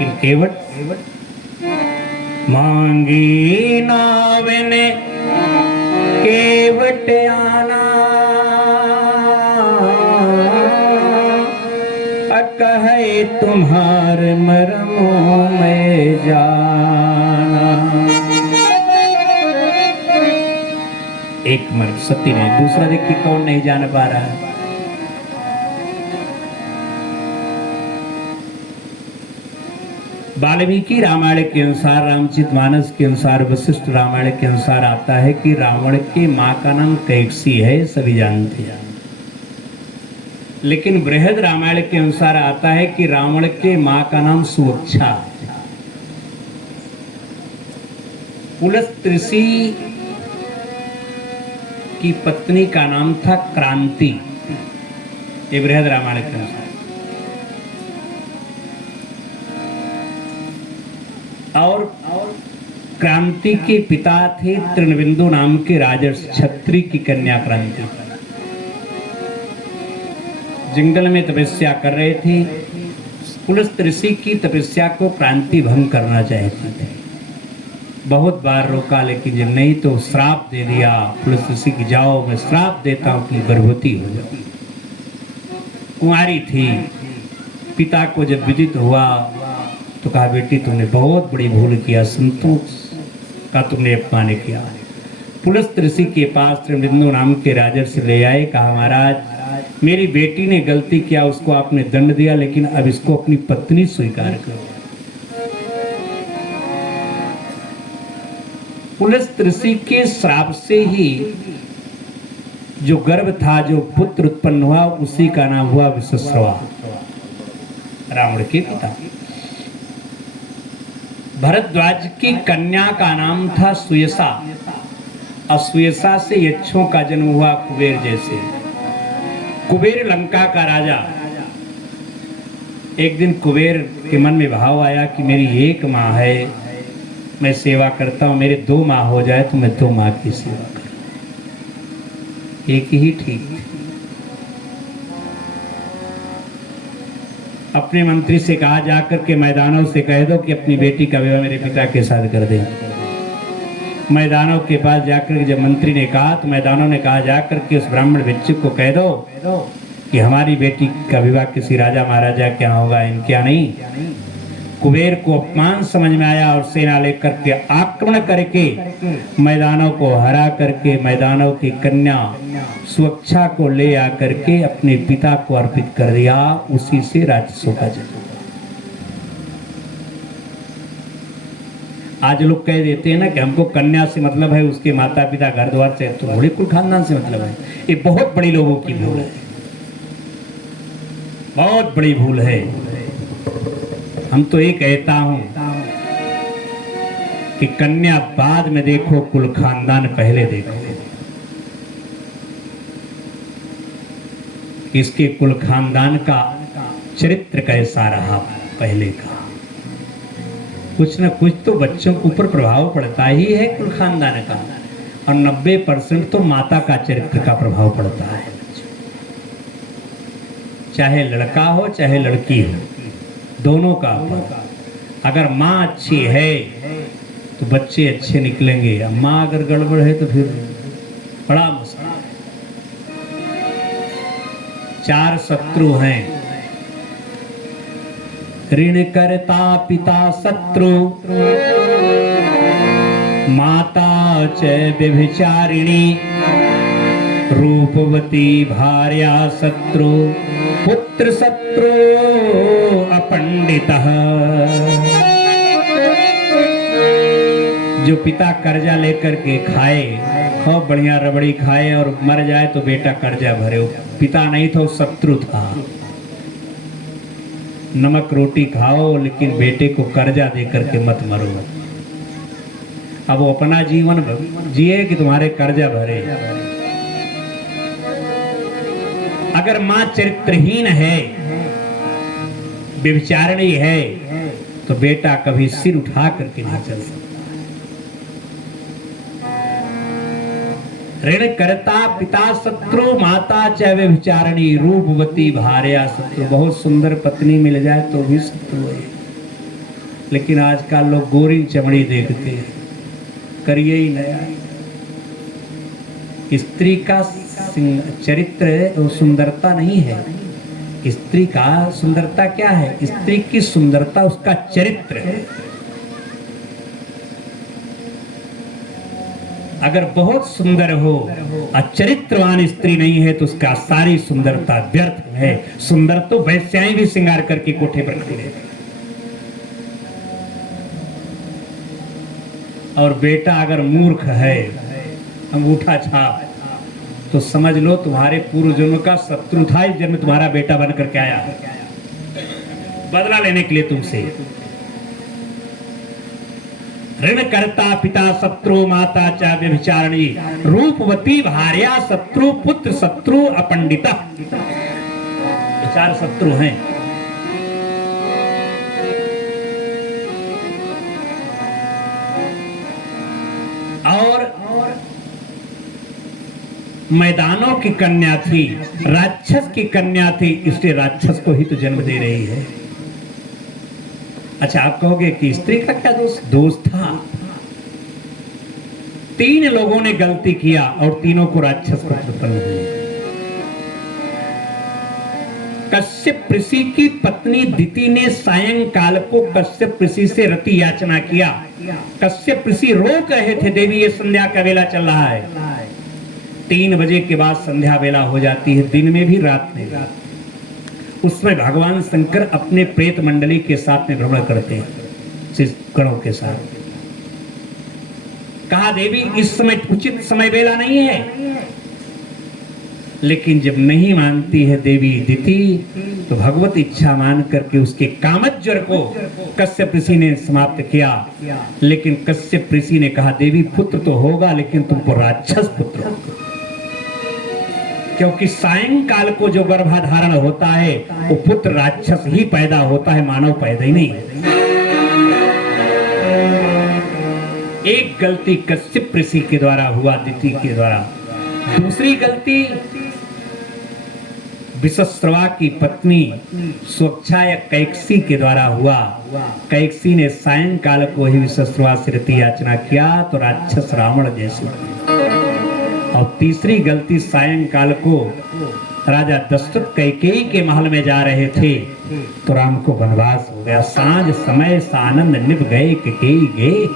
लेकिन केवट मांगी नावने केवट आना कहे तुम्हार मरमो में जाना। एक मर्द सती ने, दूसरा देखिए कौन नहीं जान पा रहा है। वाल्मीकि रामायण के अनुसार, रामचरितमानस के अनुसार, वशिष्ठ रामायण के अनुसार आता है कि रावण की मां का नाम कैकसी है, सभी जानते हैं। लेकिन बृहद रामायण के अनुसार आता है कि रावण के मां का नाम सुवक्षा। पुलस्त्य ऋषि की पत्नी का नाम था क्रांति, ये बृहद रामायण के अनुसार। और क्रांति के पिता थे तृणबिंदु नाम के राजर्षि, क्षत्रिय की कन्या क्रांति। जंगल में तपस्या कर रहे थे। पुलस्त्य ऋषि की तपस्या को क्रांति भंग करना चाहते थे। बहुत बार रोका, लेकिन जब नहीं तो श्राप दे दिया पुलस्त्य ऋषि की, जाओ मैं श्राप देता हूं कि गर्भवती हो जाओ। कुंवारी थी। पिता को जब विदित हुआ तो कहा, बेटी तुमने बहुत बड़ी भूल किया, संतोष का तुमने अपमान किया। पुलस्त्य ऋषि के पास तृणबिंदु नाम के राजर्षि ले आए। कहा, महाराज मेरी बेटी ने गलती किया, उसको आपने दंड दिया, लेकिन अब इसको अपनी पत्नी स्वीकार करो। पुलस्त्य ऋषि के श्राप से ही जो गर्भ था, जो पुत्र उत्पन्न हुआ, उसी का नाम हुआ विश्वश्रवा, रावण के पिता। भरद्वाज की कन्या का नाम था सुयसा, और सुयसा से यक्षों का जन्म हुआ कुबेर जैसे। कुबेर लंका का राजा। एक दिन कुबेर के मन में भाव आया कि मेरी एक माँ है, मैं सेवा करता हूँ, मेरे 2 माँ हो जाए तो मैं 2 माँ की सेवा करूँ। एक ही ठीक थी। अपने मंत्री से कहा, जाकर के मैदानों से कह दो कि अपनी बेटी का विवाह मेरे पिता के साथ कर दे। मैदानों के पास जाकर जब मंत्री ने कहा, तो मैदानों ने कहा, जाकर के उस ब्राह्मण भिक्षुक को कह दो कि हमारी बेटी का विवाह किसी राजा महाराजा के यहाँ होगा, इनके यहाँ नहीं। कुबेर को अपमान समझ में आया और सेना लेकर के आक्रमण करके मैदानों को हरा करके मैदानों की कन्या सुवक्षा को ले आकर के अपने पिता को अर्पित कर दिया। उसी से राक्षसों का जन्म। आज लोग कह देते हैं ना कि हमको कन्या से मतलब है, उसके माता पिता घर द्वार से, तो थोड़ी कुल खानदान से मतलब है। ये बहुत बड़ी लोगों की भूल है, बहुत बड़ी भूल है। हम तो ये कहता हूं कि कन्या बाद में देखो, कुल खानदान पहले देखो। इसके कुल खानदान का चरित्र कैसा रहा पहले का। कुछ न कुछ तो बच्चों के ऊपर प्रभाव पड़ता ही है कुल खानदान का, और 90% तो माता का चरित्र का प्रभाव पड़ता है। चाहे लड़का हो चाहे लड़की हो, दोनों का। अगर माँ अच्छी है तो बच्चे अच्छे निकलेंगे, माँ अगर गड़बड़ है तो फिर बड़ा मुश्किल। 4 शत्रु हैं, ऋण करता पिता शत्रु, माता च व्यभिचारिणी, रूपवती भार्या शत्रु, पुत्र शत्रु अपंडितः। जो पिता कर्जा लेकर के खाए, खूब बढ़िया रबड़ी खाए और मर जाए तो बेटा कर्जा भरे। पिता नहीं था, शत्रु था। नमक रोटी खाओ लेकिन बेटे को कर्जा दे करके मत मरो। अब वो अपना जीवन जिए कि तुम्हारे कर्जा भरे। अगर मां चरित्रहीन है, व्यभिचारिणी है, तो बेटा कभी सिर उठा करके नहीं चल सकता। ऋण करता पिता शत्रु, माता च व्यभिचारिणी, रूपवती भार्या शत्रु। बहुत सुंदर पत्नी मिल जाए तो भी शत्रु है। लेकिन आजकल लोग गोरी चमड़ी देखते हैं, करिए ही नया। स्त्री का चरित्र और सुंदरता नहीं है। स्त्री का सुंदरता क्या है? स्त्री की सुंदरता उसका चरित्र है। अगर बहुत सुंदर हो और चरित्रवान स्त्री नहीं है तो उसका सारी सुंदरता व्यर्थ है। सुंदर तो वैश्याएं भी श्रृंगार करके कोठे पर खड़ी रहती। और बेटा अगर मूर्ख है, अंगूठा छाप, तो समझ लो तुम्हारे पूर्व जन्म का शत्रु था। इस जन्म तुम्हारा बेटा बनकर के आया बदला लेने के लिए तुमसे। ऋण करता पिता शत्रु माता च व्यभिचारिणी, रूपवती भार्या शत्रु पुत्र शत्रु अपंडिता। चार शत्रु हैं। और मैदानों की कन्या थी, राक्षस की कन्या थी, इसलिए राक्षस को ही तो जन्म दे रही है। अच्छा, आप कहोगे कि स्त्री का क्या दोष? दोष था। 3 लोगों ने गलती किया और तीनों को राक्षस पुत्र उत्पन्न हुए। कश्यप ऋषि की पत्नी दिति ने सायंकाल को कश्यप ऋषि से रति याचना किया। कश्यप ऋषि रोक रहे थे, देवी ये संध्या का वेला चल रहा है। 3 बजे के बाद संध्या वेला हो जाती है, दिन में भी रात में भी। उसमें भगवान शंकर अपने प्रेत मंडली के साथ में भ्रमण करते हैं, गणों के साथ। कहा देवी इस समय उचित समय वेला नहीं है। लेकिन जब नहीं मानती है देवी दिति, तो भगवत इच्छा मान करके उसके कामज्वर को कश्यप ऋषि ने समाप्त किया। लेकिन कश्यप ऋषि ने कहा देवी पुत्र तो होगा, लेकिन तुमको राक्षस पुत्र होगा। क्योंकि सायंकाल को जो गर्भाधारण होता है वो पुत्र राक्षस ही पैदा होता है, मानव पैदा ही नहीं। एक गलती कश्यप ऋषि के द्वारा हुआ, दिति के द्वारा। दूसरी गलती विश्रवा की पत्नी स्वच्छा या कैकसी के द्वारा हुआ। कैकसी ने सायंकाल को ही विश्रवा से रति याचना किया तो राक्षस रावण जैसे। और तीसरी गलती, सायंकाल को राजा दशरथ कैकेयी के महल में जा रहे थे तो राम को वनवास हो गया। सांझ समय सानंद निभ गए कैकेयी गए।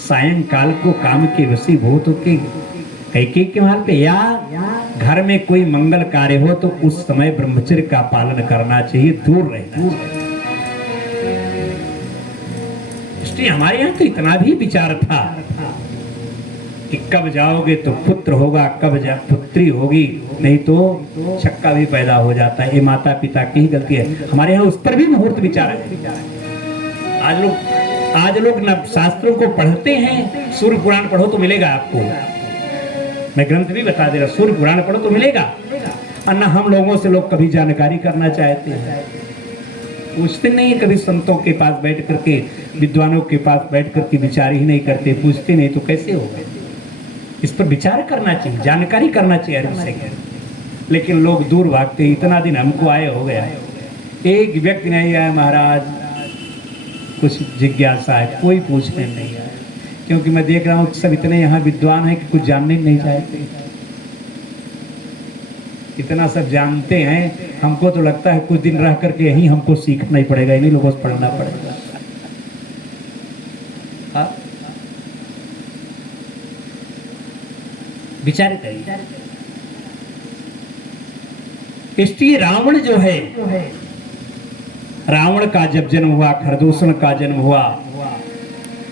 सायंकाल को काम के वशीभूत होके कैकेयी के महल पे, या घर में कोई मंगल कार्य हो तो उस समय ब्रह्मचर्य का पालन करना चाहिए, दूर रहना चाहिए। इसलिए हमारे यहाँ तो इतना भी विचार था कि कब जाओगे तो पुत्र होगा, कब पुत्री होगी, नहीं तो छक्का भी पैदा हो जाता है। ये माता पिता की ही गलती है। हमारे यहाँ उस पर भी मुहूर्त विचार है। आज लोग न शास्त्रों को पढ़ते हैं। सूर्य पुराण पढ़ो तो मिलेगा आपको, मैं ग्रंथ भी बता दे रहा, सूर्य पुराण पढ़ो तो मिलेगा। और न हम लोगों से लोग कभी जानकारी करना चाहते हैं, पूछते नहीं। कभी संतों के पास बैठ करके, विद्वानों के पास बैठ करके विचार ही नहीं करते, पूछते नहीं तो कैसे होगा? इस पर विचार करना चाहिए, जानकारी करना चाहिए हर विषय की। लेकिन लोग दूर भागते। इतना दिन हमको आए हो गया, एक व्यक्ति नहीं आया महाराज कुछ जिज्ञासा है, कोई पूछने नहीं आया। क्योंकि मैं देख रहा हूँ सब इतने यहाँ विद्वान हैं कि कुछ जानने नहीं चाहते। इतना सब जानते हैं, हमको तो लगता है कुछ दिन रह करके यही हमको सीखना ही पड़ेगा, इन्हीं लोगों से पढ़ना पड़ेगा। विचार करिए। इसलिए रावण जो है, रावण का जब जन्म हुआ, खरदूषण का जन्म हुआ,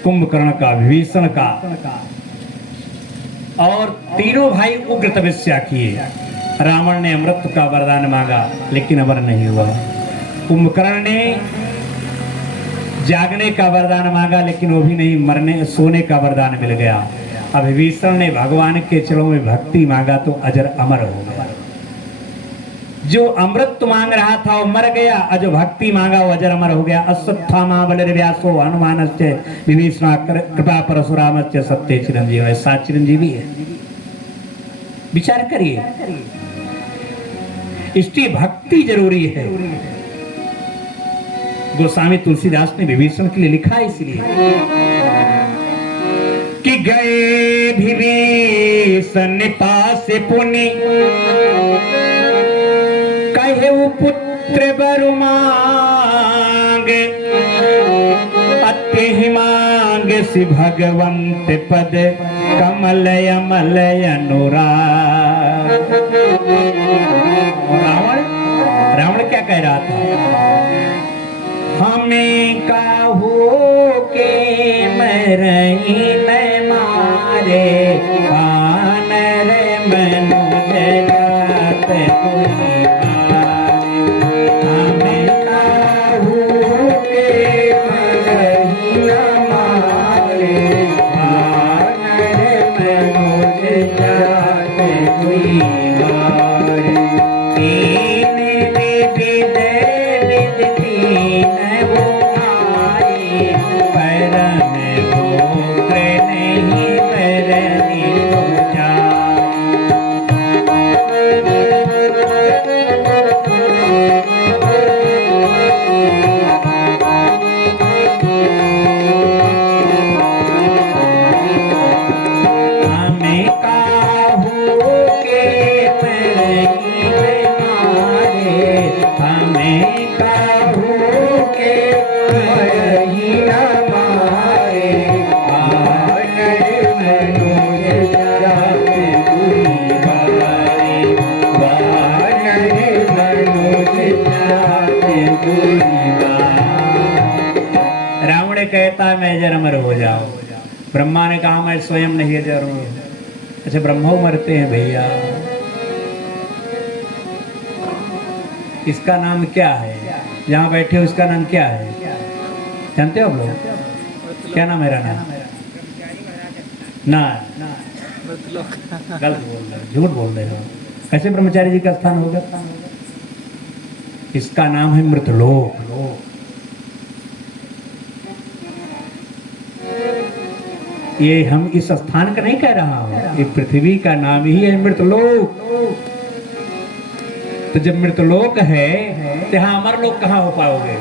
कुंभकर्ण का, विभीषण का, और तीनों भाई उग्र तपस्या किए। रावण ने अमृत का वरदान मांगा लेकिन अमर नहीं हुआ। कुंभकर्ण ने जागने का वरदान मांगा लेकिन वो भी नहीं, मरने सोने का वरदान मिल गया। अब विभीषण ने भगवान के चरणों में भक्ति मांगा तो अजर अमर हो गया। जो अमृत मांग रहा था वो मर गया, और जो भक्ति मांगा वो अजर अमर हो गया। अश्वत्थामा बलर्व्यासो हनुमानश्च विभीषण कृपा परशुरामश्च सत्य चिरंजीव है। 7 चिरंजीवी है। विचार करिए, इसकी भक्ति जरूरी है। गोस्वामी तुलसीदास ने विभीषण के लिए लिखा है इसलिए कि गए विभीषण पास पुनि कहे पुत्र बर मांग अत्य ही मांग सि भगवंत पद कमल अमल अनुराग। रावण क्या कह रहा था? हमें काहू के मरई न मारे कानर मनुज जात कोई मारे। हमें काहू के मरई न मारे कानर मनुज जात कोई मारे। रावण कहता मैं अजर अमर हो जाओ। ब्रह्मा ने कहा मैं स्वयं नहीं अजर हूं। अच्छा ब्रह्मा मरते हैं भैया। इसका नाम क्या है? जहां बैठे हो इसका नाम क्या है? जानते हो आप लोग? क्या नाम? मेरा नाम ना गलत बोल रहे हो, झूठ बोल रहे हो। कैसे ब्रह्मचारी जी का स्थान होगा? इसका नाम है मृतलोक। ये हम इस स्थान का नहीं कह रहा हूं, ये पृथ्वी का नाम ही है मृतलोक। तो जब मृतलोक है तो यहाँ अमर लोग कहाँ हो पाओगे?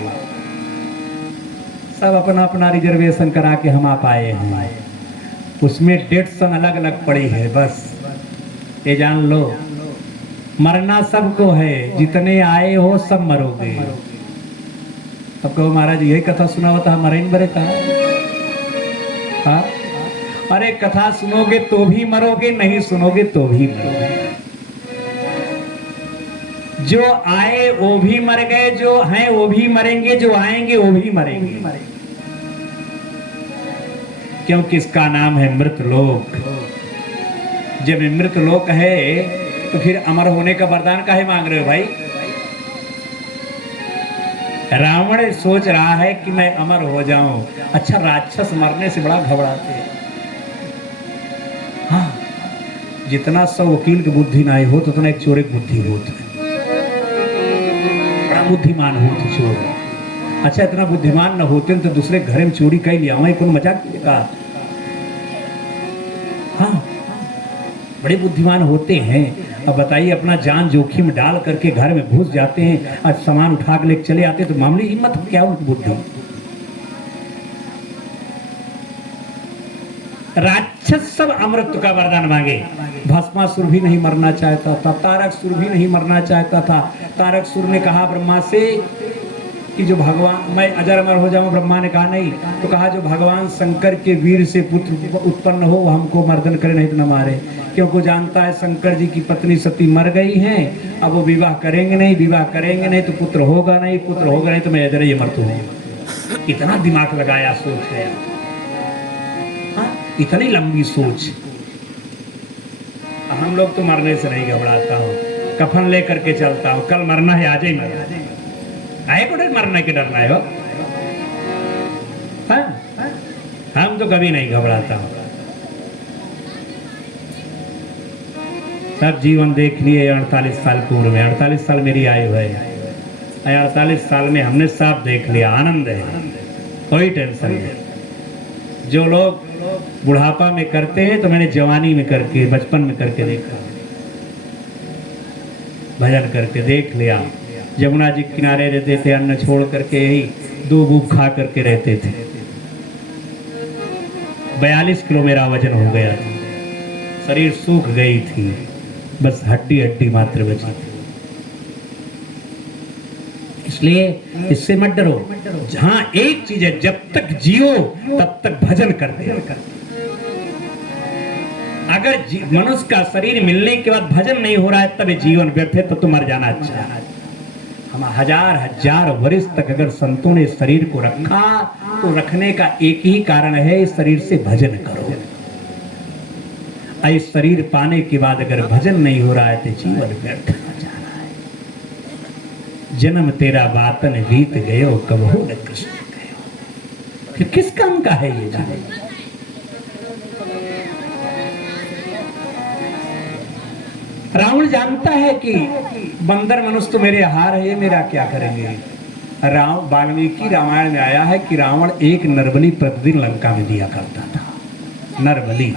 सब अपना अपना रिजर्वेशन करा के हम आप आए हैं। उसमें डेट सन अलग अलग पड़ी है। बस ये जान लो मरना सबको है। जितने आए हो सब मरोगे। अब कहो महाराज यही कथा सुना होता हमारा इन बरे का। हाँ अरे कथा सुनोगे तो भी मरोगे, नहीं सुनोगे तो भी मरोगे। जो आए वो भी मर गए, जो हैं वो भी मरेंगे, जो आएंगे वो भी मरेंगे। क्योंकि इसका नाम है मृतलोक। जब मृतलोक है तो फिर अमर होने का वरदान काहे मांग रहे हो भाई? रावण सोच रहा है कि मैं अमर हो जाऊं। अच्छा राक्षस मरने से बड़ा घबराते हैं। हाँ जितना सब वकील की बुद्धि ना हो तो उतना एक चोर की बुद्धि होती है। बड़ा बुद्धिमान होती चोर। अच्छा इतना बुद्धिमान न होते तो दूसरे घर में चोरी कर लिया वही कौन मजाक का। हाँ बड़े बुद्धिमान होते हैं। अब बताइए अपना जान जोखिम डाल करके घर में घुस जाते हैं और सामान उठा के लेके चले आते हैं तो मामूली हिम्मत क्या उनकी बुद्धि। राक्षस सब अमृत का वरदान मांगे। भस्मासुर भी नहीं मरना चाहता था, तारकासुर भी नहीं मरना चाहता था। तारकासुर ने कहा ब्रह्मा से कि जो भगवान मैं अजर अमर हो जाऊं। ब्रह्मा ने कहा नहीं। तो कहा जो भगवान शंकर के वीर से पुत्र उत्पन्न हो वो हमको मर्दन करे नहीं तो न मारे। क्योंकि जानता है शंकर जी की पत्नी सती मर गई हैं। अब वो विवाह करेंगे नहीं, विवाह करेंगे नहीं तो पुत्र होगा नहीं, पुत्र होगा नहीं तो मैं अजर ही मरतू हूँ। इतना दिमाग लगाया सोच है। हाँ इतनी लंबी सोच। हम लोग तो मरने से नहीं घबराता हूँ। कफन लेकर के चलता हूँ। कल मरना है आज ही मरना आए को डर मरने के डरना है। हाँ? हम तो कभी नहीं घबराता हूँ। सब जीवन देख लिए 48 साल पूर्व में। 48 साल मेरी आयु है। 48 साल में हमने सब देख लिया। आनंद है, कोई टेंशन नहीं। जो लोग बुढ़ापा में करते हैं तो मैंने जवानी में करके बचपन में करके देखा। भजन करके देख लिया। यमुना जी किनारे रहते थे, अन्न छोड़ करके यही 2 बूब खा करके रहते थे। 42 किलो मेरा वजन हो गया था, शरीर सूख गई थी, बस हड्डी हड्डी मात्र बची थी। इसलिए इससे मत डरो। जहां एक चीज है, जब तक जियो तब तक भजन करते रहो। अगर मनुष्य का शरीर मिलने के बाद भजन नहीं हो रहा है तब जीवन व्यर्थ है, तो मर जाना अच्छा है। हम हजार वर्ष तक अगर संतों ने शरीर को रखा तो रखने का एक ही कारण है, इस शरीर से भजन करो। इस शरीर पाने के बाद अगर भजन नहीं हो रहा है तो जीवन व्यर्थ हो जा रहा है। जन्म तेरा वातन बीत गयो, कबहू न कृष्ण गयो। फिर किस काम का है ये जीवन? रावण जानता है कि बंदर मनुष्य तो मेरे हार है, मेरा क्या करेंगे। वाल्मीकि रामायण में आया है कि रावण एक नरबली प्रतिदिन लंका में दिया करता था। नरबली।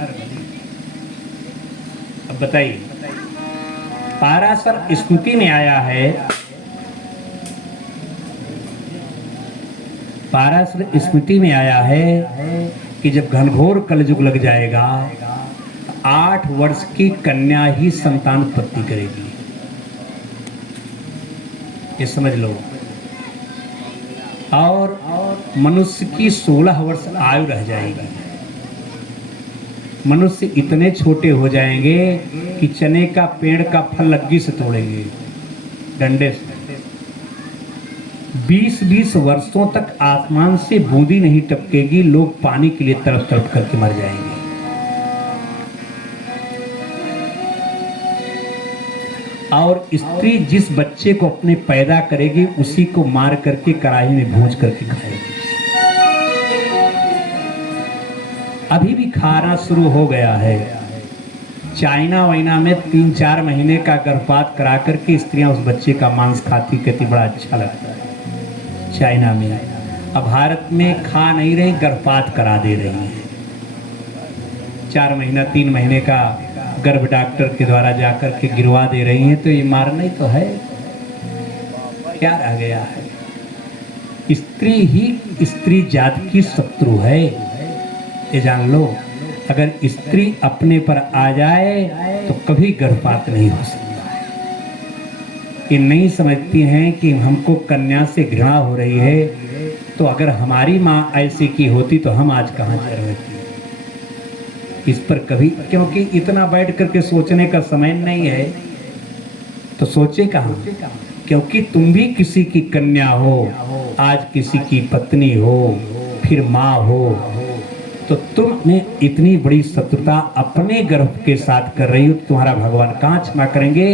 अब बताइए, पाराशर स्मृति में आया है, पाराशर स्मृति में आया है कि जब घनघोर कलयुग लग जाएगा, 8 वर्ष की कन्या ही संतान उत्पत्ति करेगी। ये समझ लो। और मनुष्य की 16 वर्ष आयु रह जाएगी। मनुष्य इतने छोटे हो जाएंगे कि चने का पेड़ का फल लग्गी से तोड़ेंगे, डंडे से। 20-20 वर्षों तक आसमान से बूंदी नहीं टपकेगी, लोग पानी के लिए तड़प तड़प करके मर जाएंगे। और स्त्री जिस बच्चे को अपने पैदा करेगी उसी को मार करके कढ़ाई में भूंज करके खाएगी। अभी भी खाना शुरू हो गया है। चाइना वाइना में 3-4 महीने का गर्भपात करा करके स्त्रियां उस बच्चे का मांस खाती, कहती बड़ा अच्छा लगता है। चाइना में। अब भारत में खा नहीं रही, गर्भपात करा दे रही है। 4 महीना 3 महीने का गर्भ डॉक्टर के द्वारा जाकर के गिरवा दे रही हैं। तो ये मारना ही तो है, क्या रह गया है। स्त्री ही स्त्री जात की शत्रु है, ये जान लो। अगर स्त्री अपने पर आ जाए तो कभी गर्भपात नहीं हो सकता है। ये नहीं समझती हैं कि हमको कन्या से घृणा हो रही है, तो अगर हमारी माँ ऐसी की होती तो हम आज कहाँ रहते। इस पर कभी, क्योंकि इतना बैठ करके सोचने का समय नहीं है, तो सोचे कहाँ। क्योंकि तुम भी किसी की कन्या हो, आज किसी की पत्नी हो, फिर माँ हो, तो तुमने इतनी बड़ी शत्रुता अपने गर्भ के साथ कर रही हो, तुम्हारा भगवान कहाँ क्षमा करेंगे।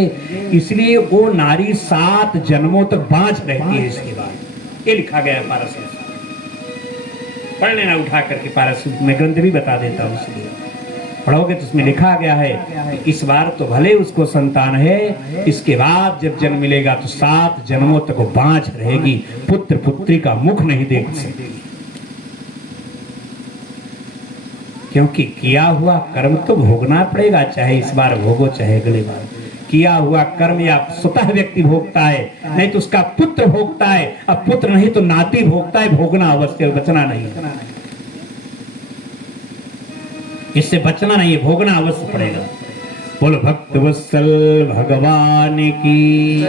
इसलिए वो नारी 7 जन्मों तक बाँझ रहती है। इसके बाद ये लिखा गया है पारस में, पढ़ लेना उठा करके। पारस में ग्रंथ भी बता देता हूँ, इसलिए पढ़ोगे तो उसमें लिखा गया है इस बार तो भले उसको संतान है, इसके बाद जब जन्म मिलेगा तो 7 जन्मों तक वो बाँझ रहेगी, पुत्र पुत्री का मुख नहीं देख सकती। क्योंकि किया हुआ कर्म तो भोगना पड़ेगा, चाहे इस बार भोगो चाहे अगले बार। किया हुआ कर्म या स्वतः व्यक्ति भोगता है, नहीं तो उसका पुत्र भोगता है। अब पुत्र नहीं तो नाती भोगता है, भोगना अवश्य, बचना नहीं। इससे बचना नहीं है, भोगना अवश्य पड़ेगा। बोलो भक्त वत्सल भगवान की।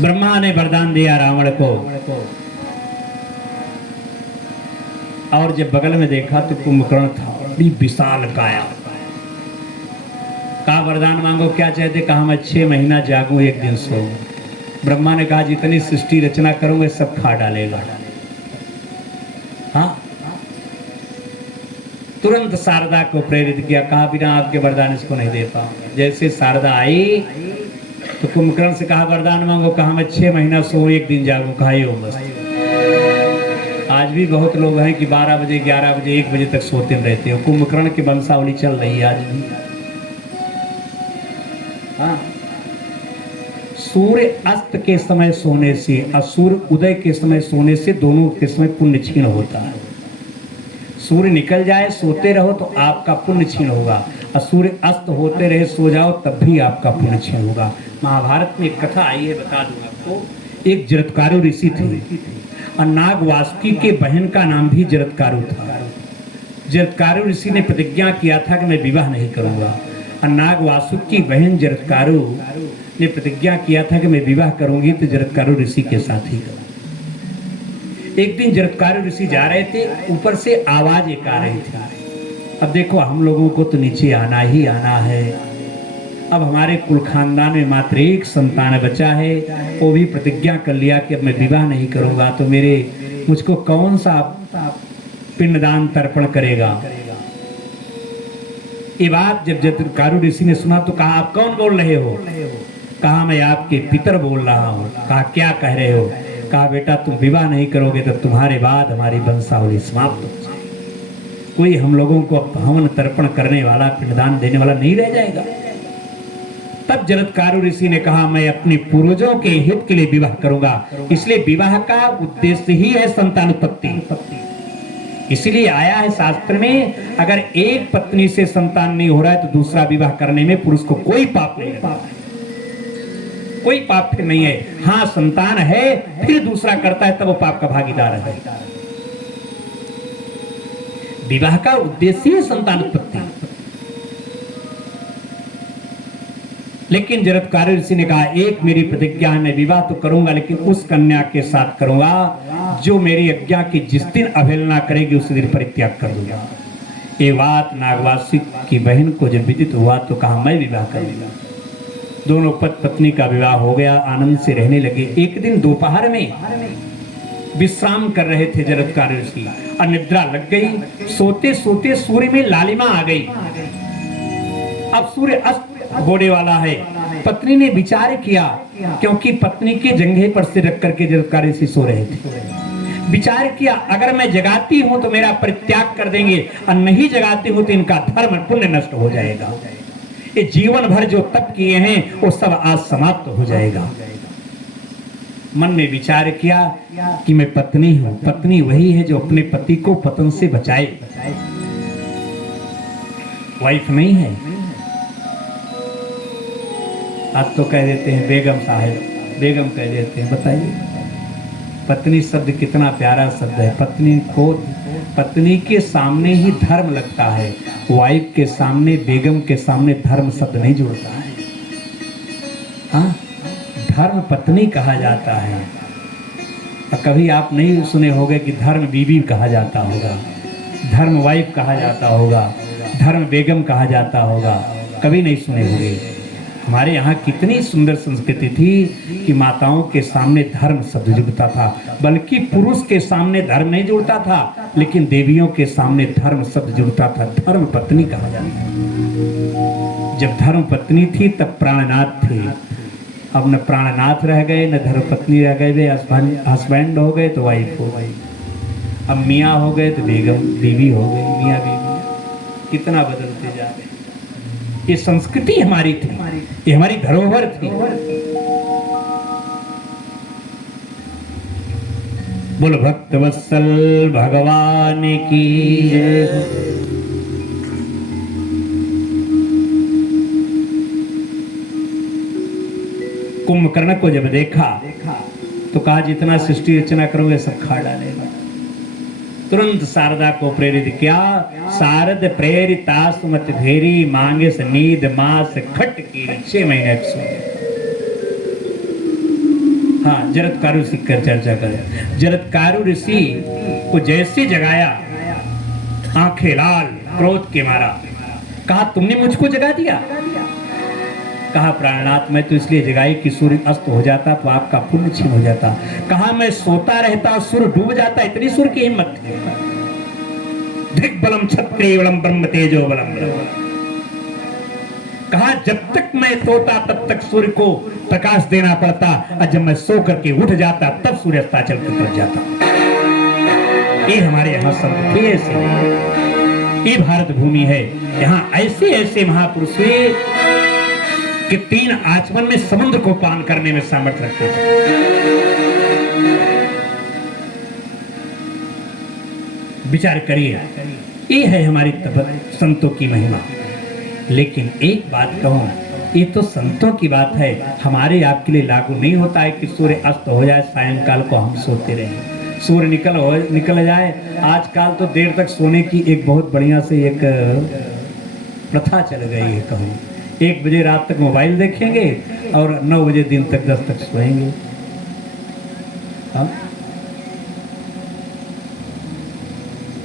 ब्रह्मा ने वरदान दिया रावण को, और जब बगल में देखा तो कुंभकर्ण था, बड़ी विशाल काया। कहा वरदान मांगो, क्या चाहते। कहा मैं 6 महीना जागूं, 1 दिन सोऊं। ब्रह्मा ने कहा जितनी सृष्टि रचना करूंगे सब खा डालेगा। हाँ, तुरंत शारदा को प्रेरित किया, कहा बिना आपके वरदान इसको नहीं दे पाऊंगा। जैसे शारदा आई तो कुंभकर्ण से कहा वरदान मांगो। कहा मैं 6 महीना सोऊं, 1 दिन जागूं। कहा ये मस्त। आज भी बहुत लोग हैं कि 12 बजे 11 बजे 1 बजे तक सोते रहते हो। कुंभकर्ण की वंशावली चल रही है आज भी। हाँ, सूर्य अस्त के समय सोने से और सूर्य उदय के समय सोने से दोनों के समय पुण्य क्षीण होता है। सूर्य निकल जाए सोते रहो तो आपका पुण्य क्षीण होगा, और सूर्य अस्त होते रहे सो जाओ तब भी आपका पुण्य क्षीण होगा। महाभारत में एक कथा आई है, बता दूं आपको। एक जरत्कारु ऋषि थे और नाग वासुकी के बहन का नाम भी जरत्कारु था। जरत्कारु ऋषि ने प्रतिज्ञा किया था कि मैं विवाह नहीं करूंगा, और नाग वासुकी की बहन जरत्कारु ने प्रतिज्ञा किया था कि मैं विवाह करूंगी तो जरत्कारु ऋषि के साथ ही करूंगी। एक दिन जरत्कारु ऋषि जा रहे थे, ऊपर से आवाज एक आ रही थी। अब देखो हम लोगों को तो नीचे आना ही आना है। अब हमारे कुल खानदान में मात्र एक संतान बचा है, वो भी प्रतिज्ञा कर लिया कि अब मैं विवाह नहीं करूंगा, तो मुझको कौन सा पिंडदान तर्पण करेगा। ये बात जब जरत्कारु ऋषि ने सुना तो कहा, आप कौन बोल रहे हो? कहा, मैं आपके पितर बोल रहा हूँ। कहा, क्या कह रहे हो? कहा, बेटा तुम विवाह नहीं करोगे तो तुम्हारे बाद हमारी वंशावली समाप्त हो जाएगी, कोई हम लोगों को हवन तर्पण करने वाला, पिंडदान देने वाला नहीं रह जाएगा। तब जरत्कारु ऋषि ने कहा, मैं अपने पूर्वजों के हित के लिए विवाह करूंगा, इसलिए विवाह का उद्देश्य ही है संतानोत्पत्ति। इसलिए आया है शास्त्र में, अगर एक पत्नी से संतान नहीं हो रहा है तो दूसरा विवाह करने में पुरुष को कोई पाप नहीं है, कोई पाप फिर नहीं है। हाँ, संतान है फिर दूसरा करता है तब वो पाप का भागीदार है। विवाह का उद्देश्य है संतानोत्पत्ति। लेकिन जरत्कारु ऋषि ने कहा, एक मेरी प्रतिज्ञा है, मैं विवाह तो करूंगा लेकिन उस कन्या के साथ करूंगा जो मेरी आज्ञा की जिस दिन अवहेलना करेगी उस दिन परित्याग कर दूंगा। ये बात नागवासी की बहन को जब विदित हुआ तो कहा, मैं विवाह करूंगा। दोनों पत्नी का विवाह हो गया, आनंद से रहने लगे। एक दिन दोपहर में विश्राम कर रहे थे जरत्कारु ऋषि और निद्रा लग गई। सोते सोते सूर्य में लालिमा आ गई। अब सूर्य अस्त होने वाला है। पत्नी ने विचार किया, क्योंकि पत्नी के जंघे पर सिर रख करके जरत्कारु ऋषि सो रहे थे। विचार किया, अगर मैं जगाती हूं तो मेरा परित्याग कर देंगे, और नहीं जगाती हूं तो इनका धर्म पुण्य नष्ट हो जाएगा। ये जीवन भर जो तप किए हैं वो सब आज समाप्त हो जाएगा। मन में विचार किया कि मैं पत्नी हूं। पत्नी वही है जो अपने पति को पतन से बचाए, वाइफ नहीं है। आज तो कह देते हैं बेगम साहब, बेगम कह देते हैं। बताइए, पत्नी शब्द कितना प्यारा शब्द है। पत्नी के सामने ही धर्म लगता है, वाइफ के सामने, बेगम के सामने धर्म शब्द नहीं जुड़ता है। हाँ, धर्म पत्नी कहा जाता है। कभी आप नहीं सुने होंगे कि धर्म बीवी कहा जाता होगा, धर्म वाइफ कहा जाता होगा, धर्म बेगम कहा जाता होगा, कभी नहीं सुने होंगे। हमारे यहाँ कितनी सुंदर संस्कृति थी कि माताओं के सामने धर्म शब्द जुड़ता था, बल्कि पुरुष के सामने धर्म नहीं जुड़ता था, लेकिन देवियों के सामने धर्म शब्द जुड़ता था। धर्म पत्नी कहा जाता था। जब धर्म पत्नी थी तब प्राणनाथ थे। अब न प्राणनाथ रह गए न धर्म पत्नी रह गए, वे हस्बैंड हो गए तो वाइफ हो गई। अब मियाँ हो गए तो बेगम बीवी हो गई, मियाँ बीवी। कितना बदलते जा रहे। ये संस्कृति हमारी थी, ये हमारी धरोहर थी। बोल भक्त वत्सल भगवान की जय। कुंभकर्ण को जब देखा तो कहा, जितना सृष्टि रचना करोगे सब खा डालेगा। तुरंत शारदा को प्रेरित किया। शारद प्रेरिता सुमत भेरी, मांगे नींद मास खट की 6 महीने सोए। हाँ, जरत्कारु ऋषि कर चर्चा करें। जरत्कारु ऋषि को जैसे जगाया, आंखें लाल क्रोध के मारा। कहा, तुमने मुझको जगा दिया। कहा, प्राणनाथ मैं तो इसलिए जगाई कि सूर्य अस्त हो जाता तो आपका पुण्य क्षीण हो जाता। कहा, मैं सोता रहता सूर्य डूब जाता, इतनी सूर्य की हिम्मत थी। दिग्बलम क्षत्रिय बलम ब्रह्म तेजो बलम। कहा, जब तक मैं सोता तब तक सूर्य को प्रकाश देना पड़ता, और जब मैं सो करके उठ जाता तब सूर्य अस्ताचल की तरफ जाता। ये हमारे यहाँ संत थे ऐसे। ये भारत भूमि है, यहाँ ऐसे ऐसे महापुरुष हुए कि 3 आचमन में समुद्र को पान करने में सामर्थ्य रखते थे। विचार करिए, ये है हमारी संतों की महिमा। लेकिन एक बात कहूँ, ये तो संतों की बात है, हमारे आपके लिए लागू नहीं होता है कि सूर्य अस्त हो जाए सायंकाल को हम सोते रहें, सूर्य निकल जाए। आजकल तो देर तक सोने की एक बहुत बढ़िया से एक प्रथा चल गई है। कहूँ 1 बजे रात तक मोबाइल देखेंगे और 9 बजे दिन तक 10 तक सोएंगे।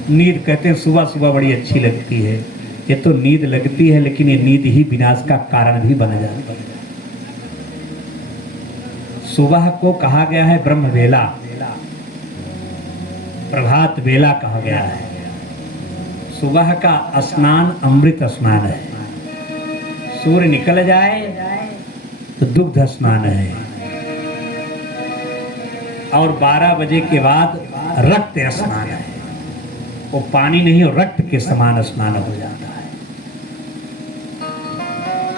नींद कहते हैं सुबह सुबह बड़ी अच्छी लगती है, ये तो नींद लगती है लेकिन ये नींद ही विनाश का कारण भी बन जाती है। सुबह को कहा गया है ब्रह्म वेला, प्रभात वेला कहा गया है। सुबह का स्नान अमृत स्नान है, सूर्य निकल जाए तो दुग्ध स्नान है, और 12 बजे के बाद रक्त स्नान है। वो पानी नहीं और रक्त के समान स्नान हो जाता है।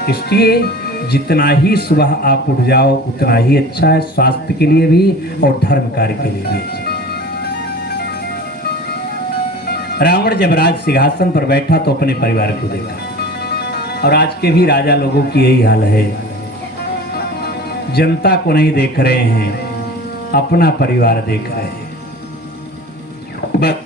इसलिए जितना ही सुबह आप उठ जाओ उतना ही अच्छा है, स्वास्थ्य के लिए भी और धर्म कार्य के लिए भी। रावण जब राज सिंहासन पर बैठा तो अपने परिवार को देखा, और आज के भी राजा लोगों की यही हाल है, जनता को नहीं देख रहे हैं, अपना परिवार देख रहे हैं। बस